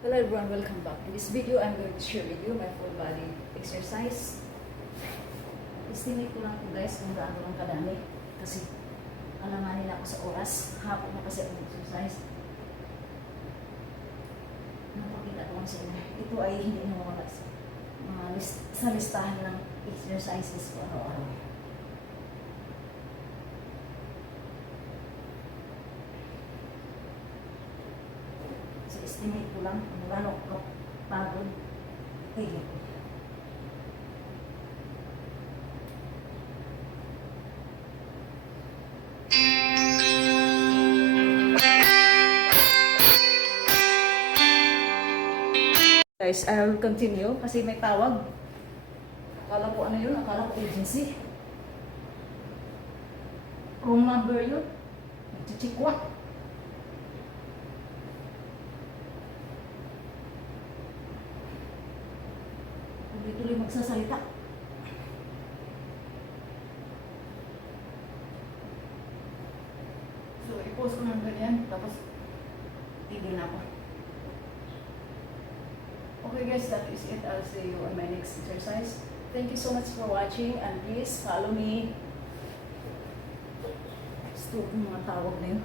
Hello everyone, welcome back. In this video, I'm going to share with you my full body exercise. Estimate ko lang po guys kung gaano lang kadami. Kasi alanganin ako sa oras. Hapon na kasi ang exercise. Napakita ko lang sa inyo. Ito ay hindi na mga sa listahan ng exercises ko araw-araw. Estimate ko lang kung gano'n ko pagod. Tigil ko. Guys, I will continue kasi may tawag. Akala ko ano yun? Akala ko agency. Room number yun. Nag-check ko. Tuloy magsasalita. So, i-post ko ng ganyan, tapos tigil na ako. Okay guys, that is it. I'll see you on my next exercise. Thank you so much for watching and please follow me. Gusto ko mga tawag na yun.